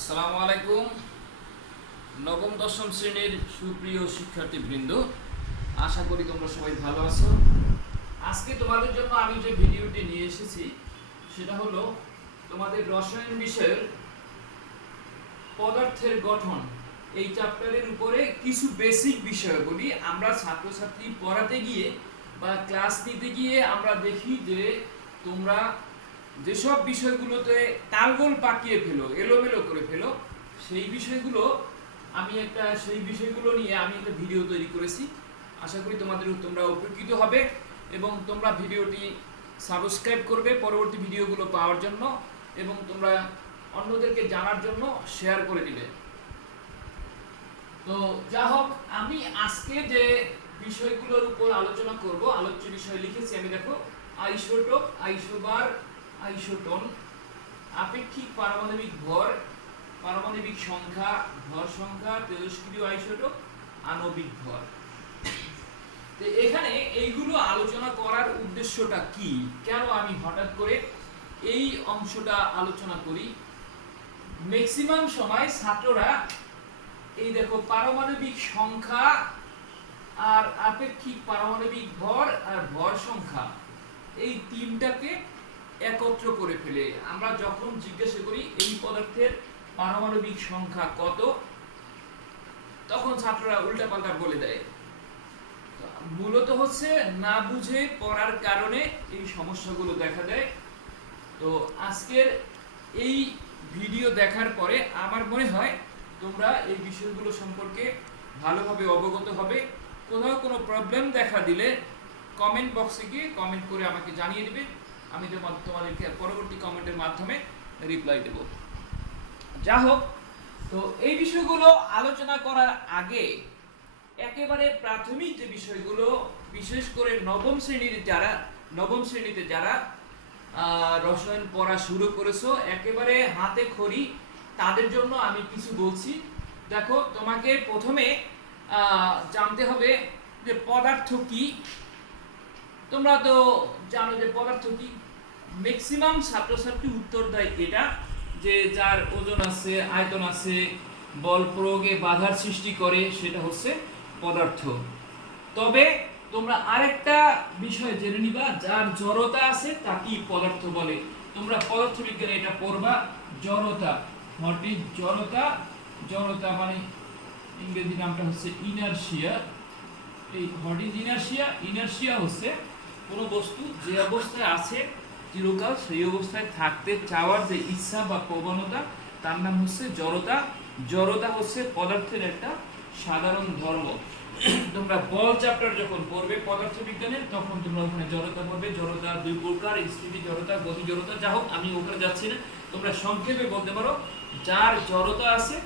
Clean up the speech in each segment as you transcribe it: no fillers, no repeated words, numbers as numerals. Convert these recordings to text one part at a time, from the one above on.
আসসালামু আলাইকুম। নবম দশম শ্রেণীর সুপ্রিয় শিক্ষার্থীবৃন্দ, আশা করি তোমরা সবাই ভালো আছো। আজকে তোমাদের জন্য আমি যে ভিডিওটি নিয়ে এসেছি সেটা হলো তোমাদের রসায়ন বিষয়ের পদার্থের গঠন এই চ্যাপ্টারের উপরে কিছু বেসিক বিষয়গুলি আমরা ছাত্রছাত্রী পড়াতে গিয়ে বা ক্লাস নিতে গিয়ে আমরা দেখি যে তোমরা যেসব বিষয়গুলোতে তালগোল পাকিয়ে ফেলো, এলোমেলো করে ফেলো, সেই বিষয়গুলো নিয়ে আমি একটা ভিডিও তৈরি করেছি। আশা করি তোমরা উপকৃত হবে এবং তোমরা ভিডিওটি সাবস্ক্রাইব করবে পরবর্তী ভিডিওগুলো পাওয়ার জন্য, এবং তোমরা অন্যদেরকে জানার জন্য শেয়ার করে দিবে। তো যা হোক, আমি আজকে যে বিষয়গুলোর উপর আলোচনা করব, আলোচ্য বিষয় লিখেছি আমি, দেখো, আইসোটোপ, আইসোবার, আইসোটোন, আপেক্ষিক পারমাণবিক ভর, পারমাণবিক সংখ্যা, ভর সংখ্যা, তেজস্ক্রিয় আইসোটোপ, আণবিক ভর। তো এখানে এইগুলো আলোচনা করার উদ্দেশ্যটা কি, কেন আমি হঠাৎ করে এই অংশটা আলোচনা করি? ম্যাক্সিমাম সময় ছাত্ররা এই দেখো পারমাণবিক সংখ্যা আর আপেক্ষিক পারমাণবিক ভর আর ভর সংখ্যা, এই তিনটাকে একত্র করে ফেলে। আমরা যখন জিজ্ঞাসা করি এই পদার্থের পারমাণবিক সংখ্যা কত, তখন ছাত্ররা উল্টাপাল্টা বলে দেয়। মূলত হচ্ছে না বুঝে পড়ার কারণে এই সমস্যাগুলো দেখা দেয়। তো আজকের এই ভিডিও দেখার পরে আমার মনে হয় তোমরা এই বিষয়গুলো সম্পর্কে ভালোভাবে অবগত হবে। কোথাও কোনো প্রবলেম দেখা দিলে কমেন্ট বক্সে গিয়ে কমেন্ট করে আমাকে জানিয়ে দিবে, আমি তোমাদেরকে পরবর্তী কমেন্টের মাধ্যমে রিপ্লাই দেব। যা হোক, তো এই বিষয়গুলো আলোচনা করার আগে একেবারে প্রাথমিক যে বিষয়গুলো, বিশেষ করে নবম শ্রেণীতে যারা রসায়ন পড়া শুরু করেছো, একেবারে হাতে খড়ি, তাদের জন্য আমি কিছু বলছি। দেখো, তোমাকে প্রথমে জানতে হবে যে পদার্থ কি। তোমরা তো জানো যে পদার্থ কি। ম্যাক্সিমাম ছাত্রছাত্রী উত্তর দেয় এটা, যে যার ওজন আছে, আয়তন আছে, বল প্রয়োগে বাধার সৃষ্টি করে, সেটা হচ্ছে পদার্থ। তবে তোমরা আরেকটা বিষয় জেনে নিবা, যার জড়তা আছে তাকেই পদার্থ বলে। তোমরা পদার্থবিজ্ঞানে এটা পড়বা, জড়তা। হোয়াট ইজ জড়তা? জড়তা মানে ইংরেজি নামটা হচ্ছে ইনারশিয়া। এই হোয়াট ইজ ইনারশিয়া? ইনারশিয়া হচ্ছে কোনো বস্তু যে অবস্থায় আছে চিরকাল সেই অবস্থায় থাকতে চাওয়ার যে ইচ্ছা বা প্রবণতা, তার নাম হচ্ছে জড়তা। জড়তা হচ্ছে পদার্থের একটা সাধারণ ধর্ম। তোমরা বল চ্যাপ্টার যখন পড়বে পদার্থবিজ্ঞানের, তখন তোমরা ওখানে জড়তা পড়বে। জড়তা দুই প্রকার, স্থিতি জড়তা, গতি জড়তা। যা হোক, আমি ওখানে যাচ্ছি না, তোমরা সংক্ষেপে বলতে পারো যার জড়তা আছে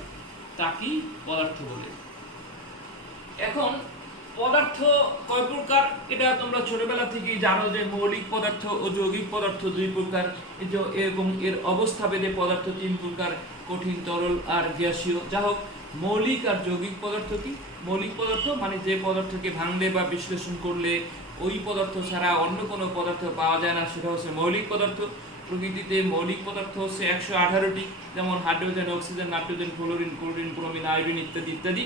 তাকেই পদার্থ বলে। এখন পদার্থ কয় প্রকার এটা তোমরা ছোটবেলা থেকেই জানো, যে মৌলিক পদার্থ ও যৌগিক পদার্থ দুই প্রকার, এবং এর অবস্থা ভেদে পদার্থ তিন প্রকার, কঠিন, তরল আর গ্যাসীয়। যা হোক, মৌলিক আর যৌগিক পদার্থ কি? মৌলিক পদার্থ মানে যে পদার্থকে ভাঙলে বা বিশ্লেষণ করলে ওই পদার্থ ছাড়া অন্য কোনো পদার্থ পাওয়া যায় না, সেটা হচ্ছে মৌলিক পদার্থ। প্রকৃতিতে মৌলিক পদার্থ হচ্ছে 118টি, যেমন hydrogen, oxygen, nitrogen, chlorine, chlorine, bromine, iodine ইত্যাদি ইত্যাদি।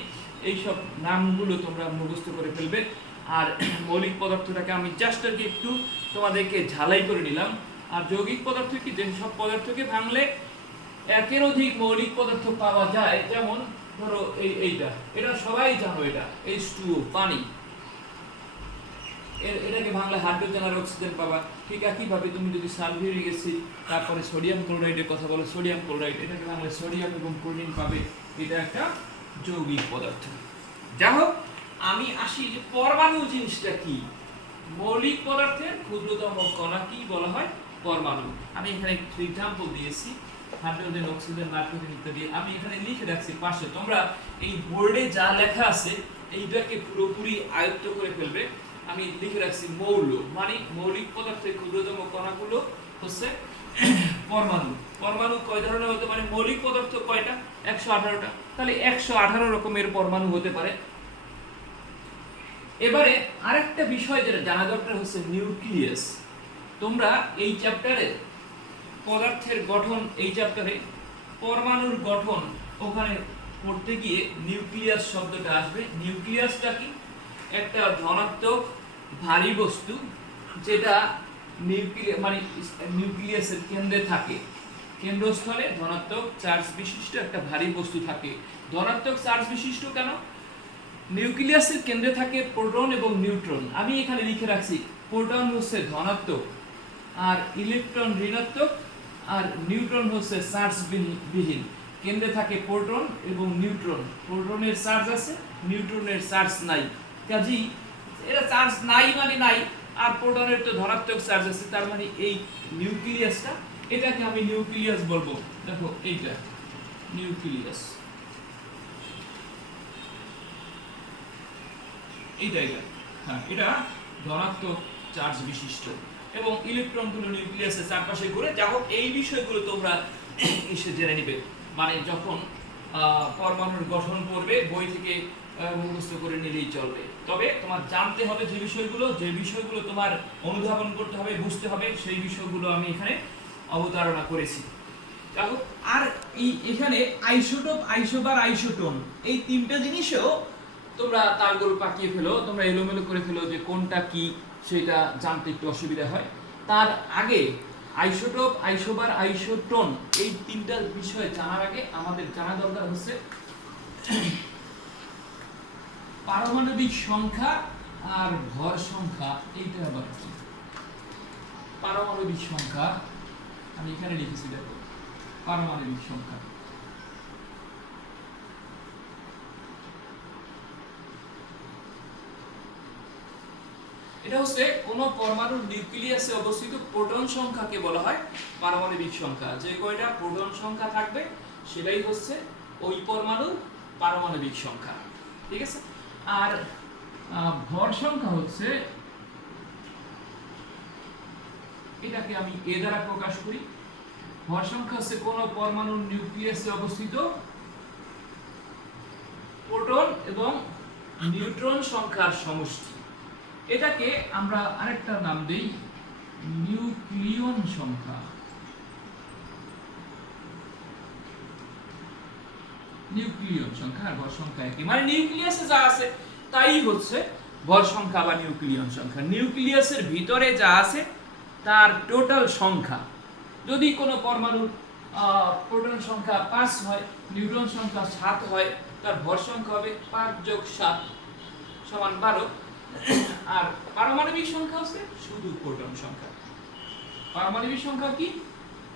এইসব নামগুলো তোমরা মুখস্থ করে ফেলবে। আর মৌলিক পদার্থটাকে আমি জাস্ট আর কি একটু তোমাদেরকে ঝালাই করে নিলাম। আর যৌগিক পদার্থ কি? যে সব পদার্থকে ভাঙলে একের অধিক মৌলিক পদার্থ পাওয়া যায়। যেমন ধরো এটা সবাই জানো, এটা H2O, পানি। এটাকে ভাঙলে হাইড্রোজেন আর অক্সিজেন পাবা। ঠিক একইভাবে তুমি যদি সালফিউরিক অ্যাসিড, তারপরে সোডিয়াম ক্লোরাইডের কথা বলো, সোডিয়াম ক্লোরাইড, এটাকে ভাঙলে সোডিয়াম এবং ক্লোরিন পাবে। এটা একটা যৌগিক পদার্থ। যা হোক, আমি আসি যে পরমাণু জিনিসটা কি। মৌলিক পদার্থের ক্ষুদ্রতম কণা কি বলা হয়? পরমাণু। আমি এখানে একটু এক্সাম্পল দিয়েছি, হাইড্রোজেন, অক্সিজেন, নাইট্রোজেন ইত্যাদি। আমি এখানে লিখে রাখছি পাশে, তোমরা এই বোর্ডে যা লেখা আছে এইটাকে পুরোপুরি আয়ত্ত করে ফেলবে। আমি লিখে রাখছি মৌল, মানে মৌলিক পদার্থের ক্ষুদ্রতম কণাগুলো হচ্ছে পরমাণু। পরমাণু কয় ধরনের হতে পারে? মৌলিক পদার্থ কয়টা? 118টা। তাহলে 118 রকমের পরমাণু হতে পারে। এবারে আরেকটা বিষয় যেটা জানা দরকার হচ্ছে নিউক্লিয়াস। তোমরা এই চ্যাপ্টারে পদার্থের গঠন, এই চ্যাপ্টারে পরমাণুর গঠন ওখানে পড়তে গিয়ে নিউক্লিয়াস শব্দটা আসবে। নিউক্লিয়াসটা কি? একটা ধনাত্মক ভারী বস্তু যেটা নিউক্লিয়াসের কেন্দ্রে থাকে, কেন্দ্রস্থলে ধনাত্মক চার্জ বিশিষ্ট একটা ভারী বস্তু থাকে। ধনাত্মক চার্জ বিশিষ্ট কেন? নিউক্লিয়াসের কেন্দ্রে থাকে প্রোটন এবং নিউট্রন। আমি এখানে লিখে রাখছি প্রোটন হচ্ছে ধনাত্মক আর ইলেকট্রন ঋণাত্মক, আর নিউট্রন হচ্ছে চার্জ বিহীন। কেন্দ্রে থাকে প্রোটন এবং নিউট্রন। প্রোটনের চার্জ আছে, নিউট্রনের চার্জ নাই। কাজেই এরা চার্জ নাই মানে নাই, আর প্রোটনের তো ধনাত্মক চার্জ আছে, তার মানে এই নিউক্লিয়াসটা, এটাকে আমি নিউক্লিয়াস বলবো। দেখো এইটা নিউক্লিয়াস, এইটা হ্যাঁ, এটা ধনাত্মক চার্জ বিশিষ্ট এবং ইলেকট্রনগুলো নিউক্লিয়াসের চারপাশে ঘুরে। যা হোক, এই বিষয়গুলো তোমরা এসে জেনে নিবে, মানে যখন পরমাণুর গঠন পড়বে বই থেকে মুখস্থ করে নিলেই চলবে। তবে তোমার জানতে হবে যে বিষয়গুলো তোমার অনুধাবন করতে হবে, বুঝতে হবে, সেই বিষয়গুলো আমি এখানে অবতারণা করেছি। যা হোক, আর এখানে আইসোটোপ, আইসোবার, আইসোটোন, এই তিনটা জিনিসও তোমরা তালগোল পাকিয়ে ফেলো, তোমরা এলোমেলো করে ফেলো যে কোনটা কি, সেটা জানতে একটু অসুবিধা হয়। তার আগে আইসোটোপ, আইসোবার, আইসোটোন, এই তিনটা বিষয় জানার আগে আমাদের জানা দরকার হচ্ছে পারমাণবিক সংখ্যা আর ভর সংখ্যা। এইটা আবার কি? পারমাণবিক সংখ্যা আমি এখানে লিখেছি, দেখো পারমাণবিক সংখ্যা। এটা হচ্ছে কোন পরমাণুর নিউক্লিয়াসে অবস্থিত প্রোটন সংখ্যাকে বলা হয় পারমাণবিক সংখ্যা। যে কয়টা প্রোটন সংখ্যা থাকবে সেটাই হচ্ছে ওই পরমাণুর পারমাণবিক সংখ্যা, ঠিক আছে? আর ভর সংখ্যা হচ্ছে, এটাকে আমি এ দ্বারা প্রকাশ করি। ভর সংখ্যা হচ্ছে কোন পরমাণুর নিউক্লিয়াসে অবস্থিত প্রোটন এবং নিউট্রন সংখ্যার সমষ্টি। এটাকে আমরা আরেকটা নাম দেই নিউক্লিয়ন সংখ্যা। নিউক্লিয়ন সংখ্যা আর ভর সংখ্যা একই, মানে নিউক্লিয়াসে যা আছে তাই হচ্ছে ভর সংখ্যা বা নিউক্লিয়ন সংখ্যা। নিউক্লিয়াসের ভিতরে যা আছে তার টোটাল সংখ্যা, যদি কোনো পরমাণুর প্রোটন সংখ্যা 5 হয়, নিউট্রন সংখ্যা 7 হয়, তার ভর সংখ্যা হবে 5 যোগ 7 সমান 12। আর পারমাণবিক সংখ্যা হচ্ছে শুধু প্রোটন সংখ্যা। পারমাণবিক সংখ্যা কি?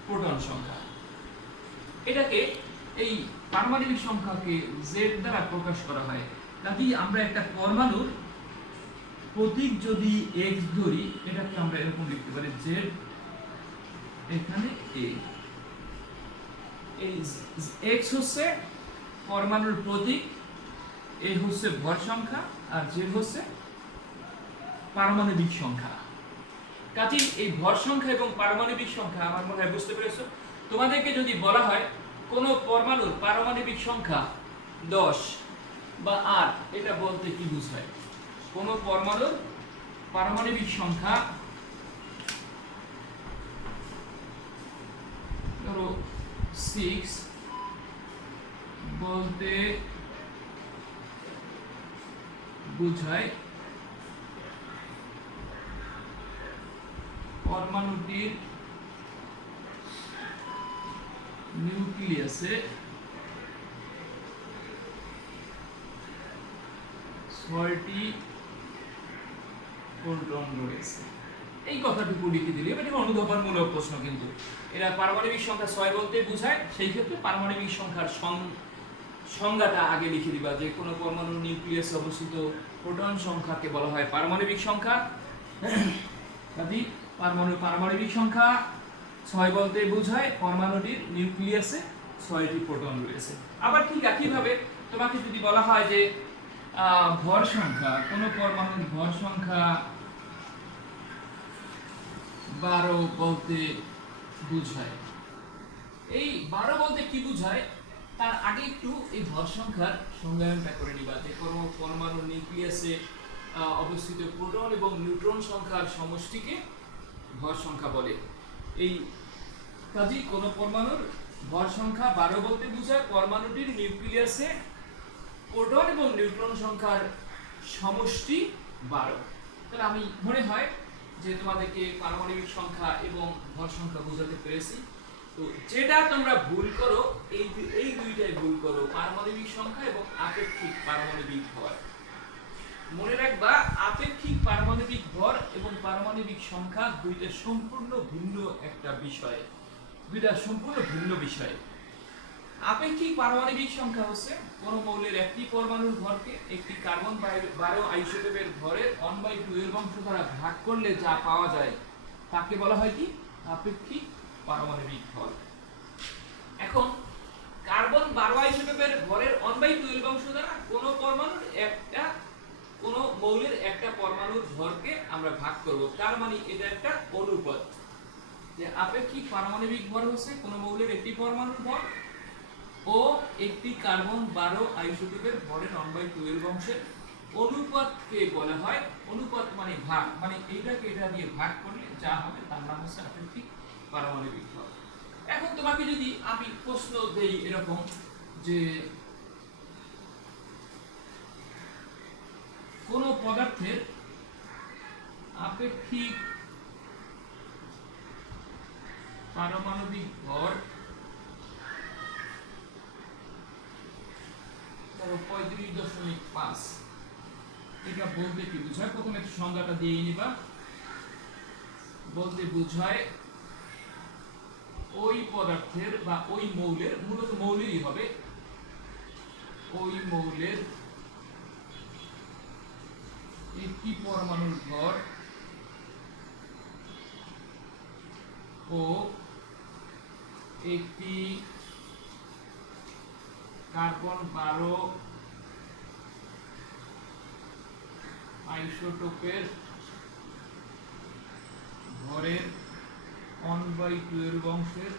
প্রোটন সংখ্যা। এটাকে, এই পারমাণবিক সংখ্যাকে জেড দ্বারা প্রকাশ করা হয়। যদি আমরা একটা পরমাণুর প্রতীক যদি x ধরি, এটাকে আমরা এরকম লিখতে পারি জেড, এখানে a। এই x হচ্ছে পরমাণুর প্রতীক, a হচ্ছে ভর সংখ্যা, আর z হচ্ছে পারমাণবিক সংখ্যা। কাজেই এই ভর সংখ্যা এবং পারমাণবিক সংখ্যা আমার মনে হয় বুঝতে পেরেছো। তোমাদেরকে যদি বলা হয় কোন পরমাণুর পারমাণবিক সংখ্যা 10 বা 8, এটা বলতে কি বোঝায়? কোন পরমাণুর পারমাণবিক সংখ্যা ধরো 6 বলতে বোঝায় পরমাণুটির নিউক্লিয়াসে 6টি প্রোটন রয়েছে। এই কথাটুকু লিখে দিলে, এটা অনুধাবনমূলক প্রশ্ন, কিন্তু এরা পারমাণবিক সংখ্যা 6 বলতে বোঝায়। সেই ক্ষেত্রে পারমাণবিক সংখ্যার সংজ্ঞাটা আগে লিখে দিবা, যে কোনো পরমাণুর নিউক্লিয়াসে অবস্থিত প্রোটন সংখ্যাকে বলা হয় পারমাণবিক সংখ্যা। কাজেই পারমাণবিক সংখ্যা 6 বলতে বোঝায় পরমাণুটির নিউক্লিয়াসে 6টি প্রোটন রয়েছে। আবার ঠিক একইভাবে তোমাকে যদি বলা হয় যে ভর সংখ্যা, কোন পরমাণুর ভর সংখ্যা 12 বলতে বোঝায়, এই 12 বলতে কি বোঝায় তার আগে একটু এই ভর সংখ্যার সংজ্ঞায়নটা করে নিবা, যে কোনো পরমাণুর নিউক্লিয়াসে অবস্থিত প্রোটন এবং নিউট্রন সংখ্যার সমষ্টিকে ভর সংখ্যা বলে। এই কাজেই কোনো পরমাণুর ভর সংখ্যা 12 বলতে বোঝায় পরমাণুটির নিউক্লিয়াসে প্রোটন এবং নিউট্রন সংখ্যার সমষ্টি 12। তাহলে আমি মনে হয় যে তোমাদেরকে পারমাণবিক সংখ্যা এবং ভর সংখ্যা বোঝাতে পেরেছি। তো যেটা তোমরা ভুল করো এই দুইটাই ভুল করো, পারমাণবিক সংখ্যা এবং আপেক্ষিক পারমাণবিক ভর। মনে রাখবা আপেক্ষিক পারমাণবিক ভর এবং পারমাণবিক সংখ্যা দুইটা সম্পূর্ণ ভিন্ন একটা বিষয়, দুইটা সম্পূর্ণ ভিন্ন বিষয়। আপেক্ষিক পারমাণবিক সংখ্যা হচ্ছে কোন মৌলের একটি পরমাণুর ভরকে একটি কার্বন 12 আইসোটোপের ভরের 1/2 এর অংশ দ্বারা ভাগ করলে যা পাওয়া যায় তাকে বলা হয় কি আপেক্ষিক পারমাণবিক ভর। এখন কার্বন 12 আইসোটোপের ভরের 1/2 এর অংশ দ্বারা কোন মৌলের একটা পরমাণুর ভরকে আমরা ভাগ করব, তার মানে এটা একটা অনুপাত। যে আপেক্ষিক পারমাণবিক ভর হচ্ছে কোন মৌলের একটি পরমাণুর ভর ও একটি কার্বন 12 আইসোটোপের ভরের 1/2 এর অংশের অনুপাতকে বলা হয়, অনুপাত মানে ভাগ, মানে এইটাকে এটা দিয়ে ভাগ করলে যা হবে তার নাম হচ্ছে আপেক্ষিক পারমাণবিক ভর। এখন তোমাকে যদি আমি প্রশ্ন দেই এরকম যে কোন পদার্থের আপেক্ষিক পারমাণবিক ভর 35.5, এটা বলতে কি বোঝায়? প্রথমে সংজ্ঞাটা দিয়ে নিবা। বলতে বোঝায় ওই পদার্থের বা ওই মৌলের, মূলত মৌলেরই হবে, ওই মৌলের একটি পরমাণুর ভর ও একটি কার্বন 12 আইসোটোপের ভরের 1/2 এর অংশের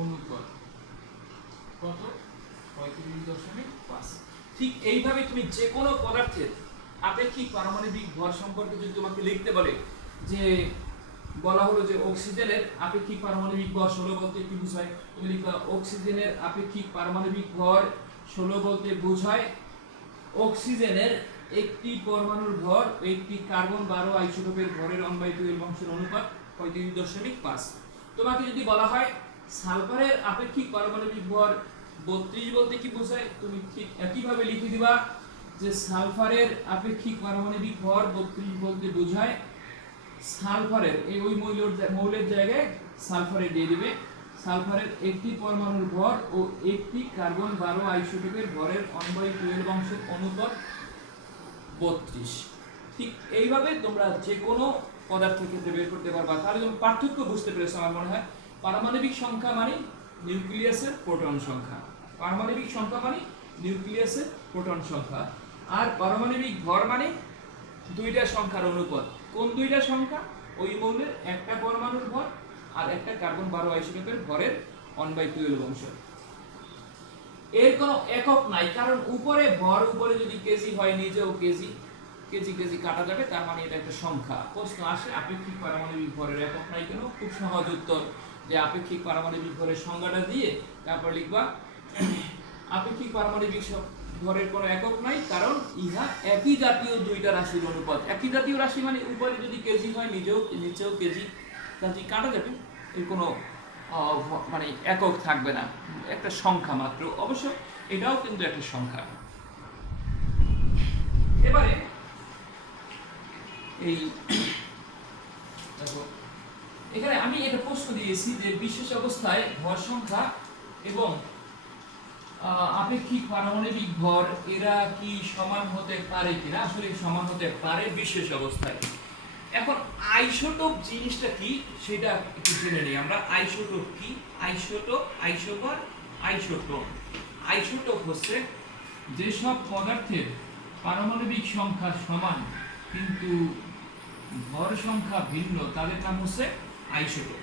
অনুপাত কত? 35.5। ঠিক এইভাবে তুমি যে কোনো পদার্থের আপেক্ষিক পারমাণবিক ভর সম্পর্কে যদি তোমাকে লিখতে বলে, যে বলা হলো যে অক্সিজেনের আপেক্ষিক পারমাণবিক ভর 16 বলতে কি বোঝায়, তুমি লিখবা অক্সিজেনের আপেক্ষিক পারমাণবিক ভর 16 বলতে বোঝায় অক্সিজেনের একটি পরমাণুর ভর একটি কার্বন 12 আইসোটোপের ভরের 1/2 এর অংশের অনুপাত 35.5। তোমাকে যদি বলা হয় সালফারের আপেক্ষিক পারমাণবিক ভর 32 বলতে কি বোঝায়, তুমি ঠিক একইভাবে লিখে দিবা যে সালফারের আপেক্ষিক পারমাণবিক ভর 32 বলতে বোঝায় সালফারের এই ওই মৌলের জায়গায় সালফারে দিয়ে দিবে সালফারের একটি পরমাণুর ভর ও একটি কার্বন 12 আইসোটোপের ভরের 1/2 এর অংশের অনুপাত 32। ঠিক এইভাবে তোমরা যে কোনো পদার্থের ক্ষেত্রে বের করতে পারবা। তাহলে তুমি পার্থক্য বুঝতে পেরেছো আমার মনে হয়। পারমাণবিক সংখ্যা মানে নিউক্লিয়াসের প্রোটন সংখ্যা, পারমাণবিক সংখ্যা মানে নিউক্লিয়াসের প্রোটন সংখ্যা, আর পারমাণবিক ভর মানে দুইটা সংখ্যার অনুপাত। কোন দুইটা সংখ্যা? ওই মৌলের একটা পরমাণুর ভর আর একটা কার্বন 12 আইসোটোপের ভরের 1/2 এর অংশ। এর কোনো একক নাই, কারণ উপরে ভর, উপরে যদি কেজি হয় নিজেও কেজি কেজি কেজি কাটা যাবে, তার মানে এটা একটা সংখ্যা। প্রশ্ন আসে আপেক্ষিক পারমাণবিক ভরের একক নাই কেন? খুব সহজ উত্তর, যে আপেক্ষিক পারমাণবিক ভরের সংজ্ঞাটা দিয়ে তারপর লিখবা আপেক্ষিক পারমাণবিক ভরের কোনো একক নাই, কারণ ইহা একই জাতীয় দুইটা রাশির অনুপাত। একই জাতীয় রাশি মানে উপরে যদি কেজি হয় নিচেও কেজি, কাজে কাটা যাবে, এর কোনো মানে একক থাকবে না, একটা সংখ্যা মাত্র। অবশ্য এটাও কিন্তু একটা সংখ্যা। এবারে এই দেখো এখানে আমি একটা প্রশ্ন দিয়েছি যে বিশেষ অবস্থায় ভর সংখ্যা এবং আপেক্ষিক পারমাণবিক ভর এরা কি সমান হতে পারে কিনা? আসলে সমান হতে পারে বিশেষ অবস্থায়। এখন আইসোটোপ জিনিসটা কি সেটা একটু জেনে নিই আমরা। আইসোটোপ কি? Isotope, isobar, isotope. আইসোটোপ হচ্ছে যেসব পদার্থের পারমাণবিক সংখ্যা সমান কিন্তু ভর সংখ্যা ভিন্ন তাদের নাম হচ্ছে আইসোটোপ।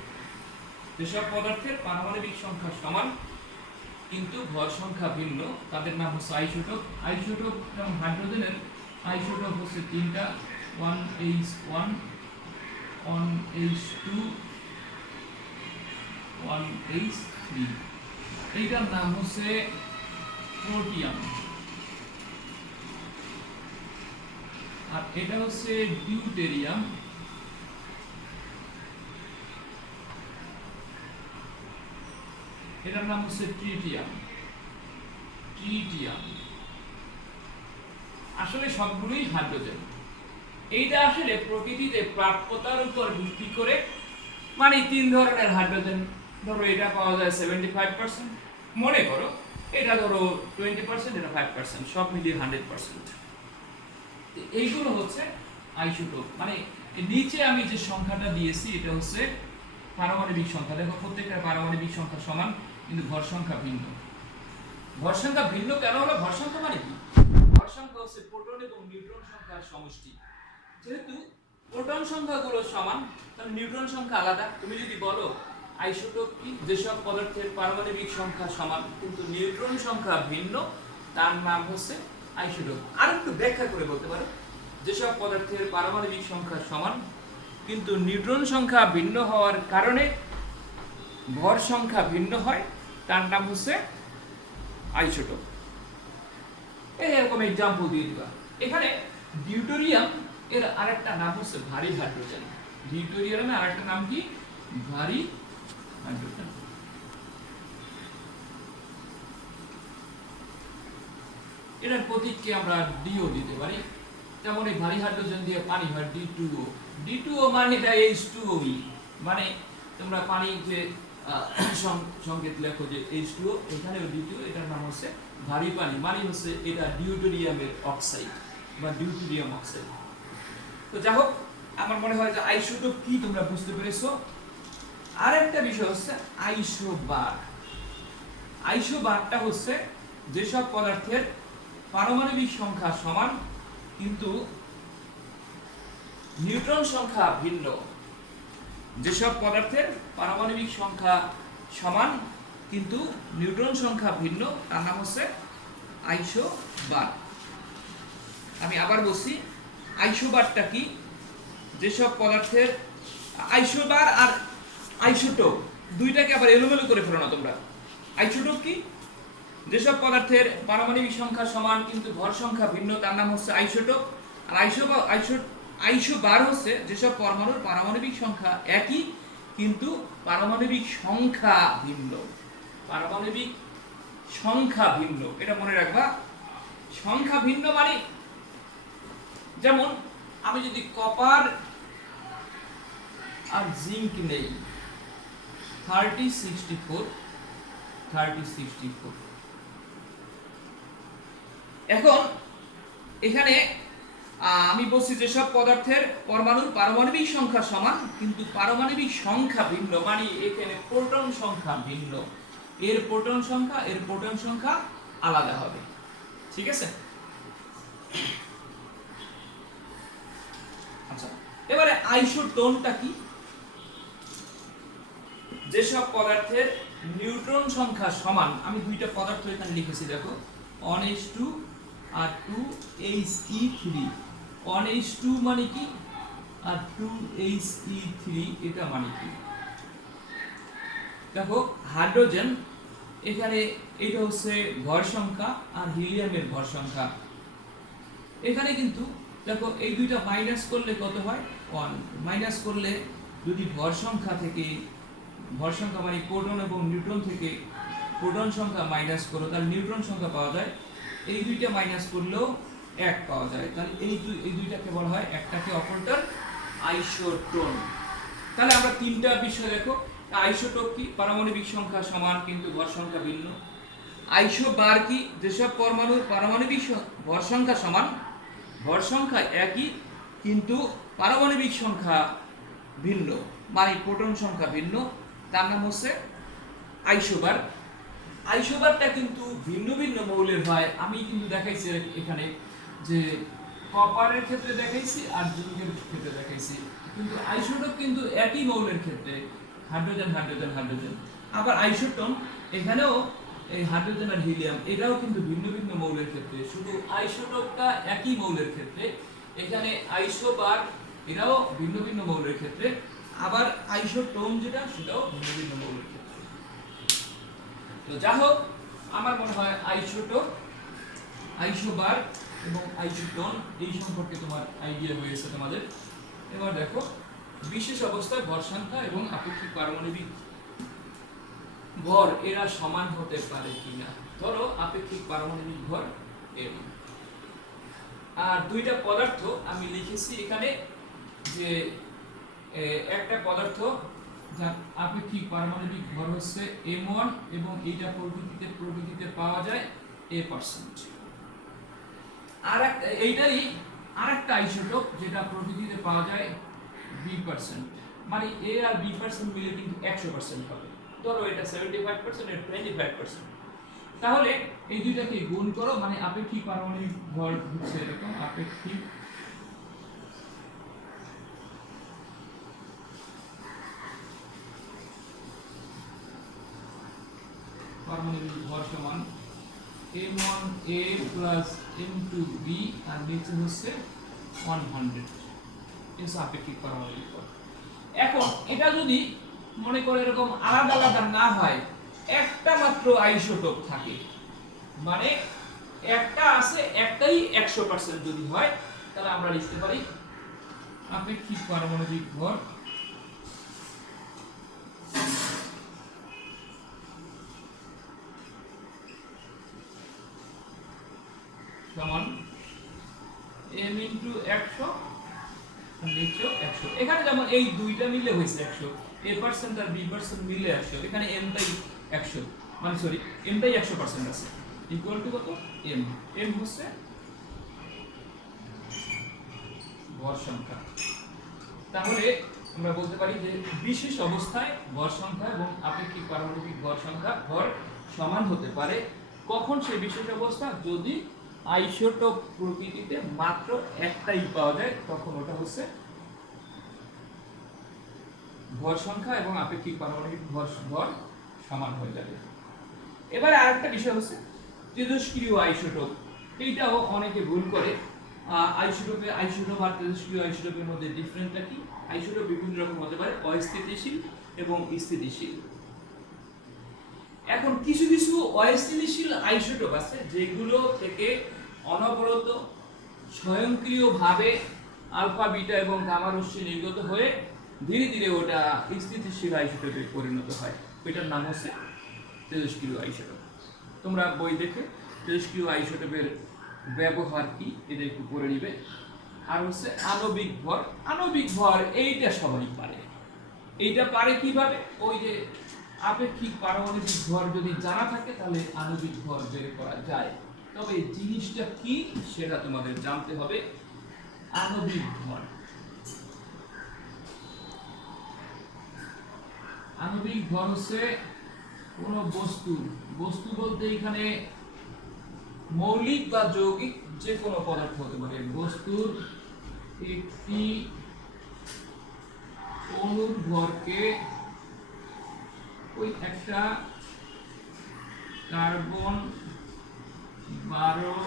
যেসব পদার্থের পারমাণবিক সংখ্যা সমান কিন্তু ভর সংখ্যা ভিন্ন তাদের নাম হচ্ছে আইসোটোপ। আইসোটোপ যেমন হাইড্রোজেনের আইসোটোপ হচ্ছে তিনটা, 1H1, 1H2, 1H3, এইটার নাম হচ্ছে প্রোটিয়াম, আর এটা হচ্ছে ডিউটেরিয়াম, এটার নাম হচ্ছে ট্রিটিয়াম। আসলে সবগুলোই হাইড্রোজেন। এইটা আসলে প্রকৃতিতে প্রাপ্যতার উপর ভিত্তি করে, মানে তিন ধরনের হাইড্রোজেন, ধরো এটা পাওয়া যায় 75%, মনে করো এটা ধরো 20%, এটা 5%, সব মিলিয়ে 100%। এইগুলো হচ্ছে আইসোটোপ। মানে নিচে আমি যে সংখ্যাটা দিয়েছি এটা হচ্ছে পারমাণবিক সংখ্যা। দেখো প্রত্যেকটা পারমাণবিক সংখ্যা সমান, কিন্তু ভর সংখ্যা ভিন্ন। ভর সংখ্যা ভিন্ন কেন হলো? ভর সংখ্যা মানে কি? ভর সংখ্যা হচ্ছে প্রোটন এবং নিউট্রন সংখ্যার সমষ্টি। যেহেতু প্রোটন সংখ্যাগুলো সমান, তাহলে নিউট্রন সংখ্যা আলাদা। তুমি যদি বলো আইসোটোপ কি? যেসব পদার্থের পারমাণবিক সংখ্যা সমান কিন্তু নিউট্রন সংখ্যা ভিন্ন, তার নাম হচ্ছে আইসোটোপ। আর একটু ব্যাখ্যা করে বলতে পারো, যেসব পদার্থের পারমাণবিক সংখ্যা সমান কিন্তু নিউট্রন সংখ্যা ভিন্ন হওয়ার কারণে ভর সংখ্যা ভিন্ন হয়, তার নাম হচ্ছে আইসোটোপ। এরকম এক্সাম্পল দিয়ে দিবা। এখানে ডিউটেরিয়াম এর আরেকটা নাম হচ্ছে ভারী হাইড্রোজেন। ডিউটেরিয়ামের আরেকটা নাম কি? ভারী হাইড্রোজেন। এটার প্রতীককে আমরা ডিও দিতে পারি। যেমন এই ভারী হাইড্রোজেন দিয়ে পানি হয় D2O। D2O মানে এটা H2O, মানে তোমরা পানি যে সংকেত লেখো যে H2O, এখানেও D2O, এটার নাম হচ্ছে ভারী পানি, মানে হচ্ছে এটা ডিউটেরিয়ামের অক্সাইড বা ডিউটেরিয়াম অক্সাইড। তো যাই হোক, আমার মনে হয় যে আইসোটোপ কি তোমরা বুঝতে পেরেছো। আর একটা বিষয় হচ্ছে আইসোবার। আইসোবারটা হচ্ছে যেসব পদার্থের পারমাণবিক সংখ্যা সমান কিন্তু নিউট্রন সংখ্যা ভিন্ন। যেসব পদার্থের পারমাণবিক সংখ্যা সমান কিন্তু নিউট্রন সংখ্যা ভিন্ন, তার নাম হচ্ছে আইসোবার। আমি আবার বলছি, আইসোবারটা কি? যেসব পদার্থের আইসোবার আর আইসোটোপ দুইটাকে আবার এলোমেলো করে ফেলো না তোমরা। আইসোটোপ কি? যেসব পদার্থের পারমাণবিক সংখ্যা সমান কিন্তু ভর সংখ্যা ভিন্ন, তার নাম হচ্ছে আইসোটোপ। আর আইসোবার হচ্ছে যেসব পরমাণুর পারমাণবিক সংখ্যা একই কিন্তু পারমাণবিক সংখ্যা ভিন্ন। পারমাণবিক সংখ্যা ভিন্ন, এটা মনে রাখবা। সংখ্যা ভিন্ন মানে, যেমন আমি যদি কপার আর জিঙ্ক নেই 3064, এখন এখানে আমি বলছি যেসব পদার্থের পরমাণুর পারমাণবিক সংখ্যা সমান কিন্তু পারমাণবিক সংখ্যা ভিন্ন, মানে এখানে প্রোটন সংখ্যা ভিন্ন। এর প্রোটন সংখ্যা আলাদা হবে। ঠিক আছে? আচ্ছা, এবারে আইসোটোনটা কি? যেসব পদার্থের নিউট্রন সংখ্যা সমান, আমি দুইটা পদার্থ এখানে লিখেছি দেখো, 1H2 আর 2He3। 1H2 মানে কি আর 2He3 এটা মানে কি? দেখো হাইড্রোজেন, এখানে এটা হচ্ছে ভর সংখ্যা আর হিলিয়ামের ভর সংখ্যা। এখানে কিন্তু দেখো এই দুইটা মাইনাস করলে কত হয়? 1। মাইনাস করলে যদি ভর সংখ্যা মানে প্রোটন এবং নিউট্রন থেকে প্রোটন সংখ্যা মাইনাস করো, তাহলে নিউট্রন সংখ্যা পাওয়া যায়। এই দুইটা মাইনাস করলেও 1 পাওয়া যায়। তাহলে এই দুইটাকে বলা হয় একটাকে অপরটার আইসোটোন। তাহলে আমরা তিনটা বিষয় দেখো। আইসোটোপ কি? পারমাণবিক সংখ্যা সমান কিন্তু ভর সংখ্যা ভিন্ন। আইসোবার কি? যেসব পরমাণুর পারমাণবিক ভর সংখ্যা সমান, ভর সংখ্যা একই কিন্তু পারমাণবিক সংখ্যা ভিন্ন, মানে প্রোটন সংখ্যা ভিন্ন, তার নাম হচ্ছে আইসোবার। আইসোবারটা কিন্তু ভিন্ন ভিন্ন মৌলের হয়। আমি কিন্তু দেখাইছি এখানে যে কপারের ক্ষেত্রে দেখাইছি আর জিঙ্কের ক্ষেত্রে দেখাইছি, কিন্তু আইসোটোপ কিন্তু একই মৌলের ক্ষেত্রে হাইড্রোজেন। আবার আইসোটোন, এখানেও এই হাইড্রোজেন আর হিলিয়াম, এটাও কিন্তু ভিন্ন ভিন্ন মৌলের ক্ষেত্রে। শুধু আইসোটোপটা একই মৌলের ক্ষেত্রে, এখানে আইসোবার এটাও ভিন্ন ভিন্ন মৌলের ক্ষেত্রে, আবার আইসোটোন যেটা সেটাও ভিন্ন ভিন্ন মৌলের ক্ষেত্রে। তো যা হোক, আমার মনে হয় আইসোটোপ, আইসোবার এবং আইসোটোন এই সম্পর্কে তোমার আইডিয়া হয়েছে তোমাদের। এবার দেখো বিশেষ অবস্থায় ভর সংখ্যা এবং আপেক্ষিক পারমাণবিক ভর এরা সমান হতে পারে কিনা। ধরো আপেক্ষিক পারমাণবিক ভর m, আর দুইটা পদার্থ আমি লিখেছি এখানে যে একটা পদার্থ যার আপেক্ষিক পারমাণবিক ভর হচ্ছে m1 এবং এইটা প্রকৃতিতে পাওয়া যায় a%। আর এইটারই আরেকটা আইসোটোপ যেটা প্রকৃতিতে পাওয়া যায় b%, মানে a আর b% মিলে কিন্তু 100% হবে। ধরো এটা 75% এর 25%। তাহলে এই দুইটাকে গুণ করো, মানে আপেক্ষিক পারমাণবিক ভর হচ্ছে এরকম, আপেক্ষিক পারমাণবিক ভর সমান m1a প্লাস m2b আর নিচে হচ্ছে 100। এটা আপেক্ষিক পারমাণবিক ভর। এখন এটা যদি মনে করে এরকম আলাদা আলাদা না হয়, একটা মাত্র আইসোটোপ থাকে, মানে একটা আছে, একটাই 100% যদি হয়, তাহলে আমরা লিখতে পারি আপেক্ষিক পারমাণবিক ভর সমান m ইনটু 100 নিচে 100। এখানে যেমন এই দুইটা মিলে হয়েছে 100, a% আর b% মিলে 100, এখানে m টাই 100, মানে সরি m টাই 100% আছে, ইকুয়াল টু কত m। m হচ্ছে ভর সংখ্যা। তাহলে আমরা বলতে পারি যে বিশেষ অবস্থায় ভর সংখ্যা এবং আপেক্ষিক পারমাণবিক ভর সংখ্যা ভর সমান হতে পারে। কখন সেই বিশেষ অবস্থা? যদি আইসোটোপ প্রকৃতিতে মাত্র একটাই পাওয়া যায়, তখন ওটা হচ্ছে ভর সংখ্যা এবং আপেক্ষিক পারমাণবিক ভর সমান হয়ে যাবে। এবারে আরেকটা বিষয় হচ্ছে তেজস্ক্রিয় আইসোটোপ। এইটাও অনেকে ভুল করে। আইসোটোপ আর তেজস্ক্রিয় আইসোটোপের মধ্যে ডিফারেন্সটা কি? আইসোটোপ বিভিন্ন রকম হতে পারে, অস্থিতিশীল এবং স্থিতিশীল। এখন কিছু কিছু অস্থিতিশীল আইসোটোপ আছে যেগুলো থেকে অনবরত স্বয়ংক্রিয়ভাবে আলফা বিটা এবং গামা রশ্মি নির্গত হয়ে ধীরে ধীরে ওটা স্থিতিশীল আইসোটোপে পরিণত হয়। ওইটার নাম হচ্ছে তেজস্ক্রিয় আইসোটোপ। তোমরা বই দেখে তেজস্ক্রিয় আইসোটোপের ব্যবহার কি এটা একটু পড়ে নিবে। আর হচ্ছে আণবিক ভর। আণবিক ভর এইটা সবাই পারে। এইটা পারে কিভাবে? ওই যে আপেক্ষিক পারমাণবিক ভর যদি জানা থাকে তাহলে আণবিক ভর বের করা যায়। তবে জিনিসটা কি সেটা তোমাদের জানতে হবে। আণবিক ভর, আণবিক ভর হচ্ছে কোন বস্তু বলতে এখানে মৌলিক বা যৌগিক যে কোনো পদার্থ হতে পারে। বস্তুর একটি অণুর ভরকে ওই একটা কার্বন 12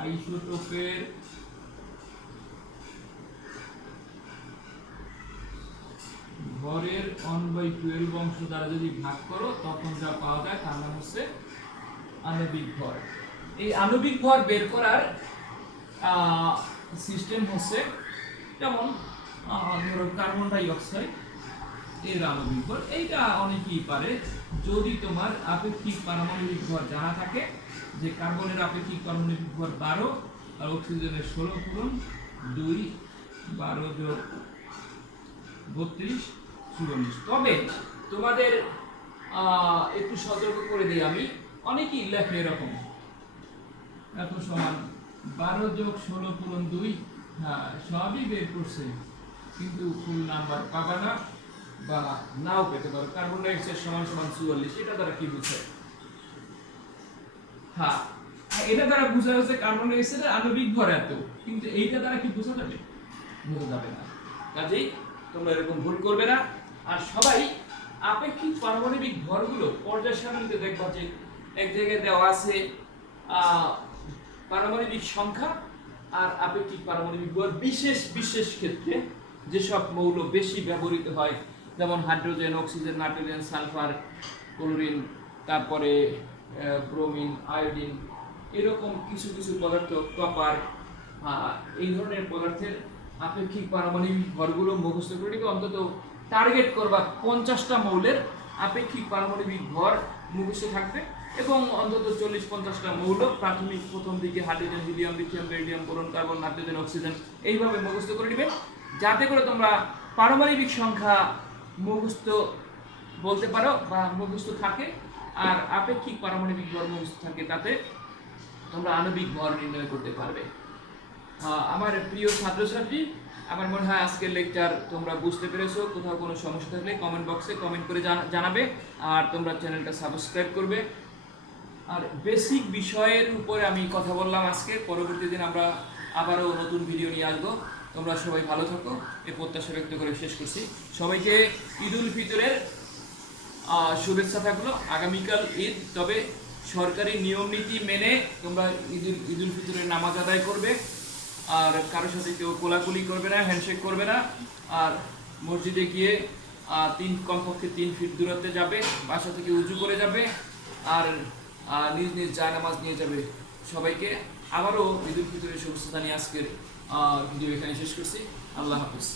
আইসোটোপের ভরের 1/12 অংশ দ্বারা যদি ভাগ করো তখন যা পাওয়া যায় তার নাম হচ্ছে আণবিক ভর। এই আণবিক ভর বের করার সিস্টেম হচ্ছে যেমন ধরো কার্বন ডাই অক্সাইড এর আণবিক ভর, এইটা অনেকেই পারে যদি তোমার আপেক্ষিক পারমাণবিক ভর জানা থাকে, যে কার্বনের আপেক্ষিক পারমাণবিক ভর 12 আর অক্সিজেনের 16 পূরণ 2 12 যোগ 32 44। তবে তোমাদের একটু সতর্ক করে দিই আমি, অনেকেই লেখে এরকম এত সমান 12 যোগ 16 পূরণ 2, হ্যাঁ সবই বের করছে কিন্তু ফুল নাম্বার পাবে না বা নাও পেতে পারো। কার্বন ডাই অক্সাইড সমান সমান 44, এটা দ্বারা কি বোঝায়? হ্যাঁ এটা দ্বারা বোঝা যাচ্ছে কার্বন ডাই অক্সাইডের আণবিক ভর এত, কিন্তু এইটা দ্বারা কি বোঝা যাবে? বোঝা যাবে না। কাজেই তোমরা এরকম ভুল করবে না। আর সবাই আপেক্ষিক পারমাণবিক ভরগুলো পর্যায় সারণীতে দেখবা যে এক জায়গায় দেওয়া আছে পারমাণবিক সংখ্যা আর আপেক্ষিক পারমাণবিক ভর। বিশেষ বিশেষ ক্ষেত্রে যেসব মৌল বেশি ব্যবহৃত হয় যেমন hydrogen, oxygen, nitrogen, sulphur, chlorine, তারপরে ব্রোমিন, আয়োডিন, এরকম কিছু কিছু পদার্থ, কপার, এই ধরনের পদার্থের আপেক্ষিক পারমাণবিক ভরগুলো মুখস্থ করে নিবে। অন্তত টার্গেট করবা 50টা মৌলের আপেক্ষিক পারমাণবিক ভর মুখস্থ থাকবে এবং অন্তত 40-50টা মৌল প্রাথমিক প্রথম দিকে hydrogen, helium, lithium, beryllium, boron, carbon, nitrogen, oxygen এইভাবে মুখস্থ করে নেবে, যাতে করে তোমরা পারমাণবিক সংখ্যা মুখস্থ বলতে পারো বা মুখস্থ থাকে, আর আপেক্ষিক পারমাণবিক ভর মুখস্থ থাকে, তাতে তোমরা আণবিক ভর নির্ণয় করতে পারবে। আমার প্রিয় ছাত্রছাত্রী, আমার মনে হয় আজকের লেকচার তোমরা বুঝতে পেরেছো। কোথাও কোনো সমস্যা থাকলে কমেন্ট বক্সে কমেন্ট করে জানাবে, আর তোমরা চ্যানেলটা সাবস্ক্রাইব করবে। আর বেসিক বিষয়ের উপরে আমি কথা বললাম আজকে, পরবর্তী দিন আমরা আবারও নতুন ভিডিও নিয়ে আসবো। তোমরা সবাই ভালো থাকো, এই প্রত্যাশা ব্যক্ত করে শেষ করছি। সবাইকে ঈদ উল ফিতরের শুভেচ্ছা থাকলো। আগামীকাল ঈদ, তবে সরকারি নিয়ম নীতি মেনে তোমরা ঈদ উল ফিতরের নামাজ আদায় করবে, আর কারোর সাথে কেউ কোলাকুলি করবে না, হ্যান্ডশেক করবে না, আর মসজিদে গিয়ে কমপক্ষে 3 ফিট দূরত্বে যাবে, বাসা থেকে উজু করে যাবে, আর নিজ নিজ জায়নামাজ নিয়ে যাবে। সবাইকে আবারও ঈদ উল ফিতরের শুভেচ্ছা জানিয়ে আজকের ভিডিও এখানে শেষ করছি। আল্লাহ হাফিজ।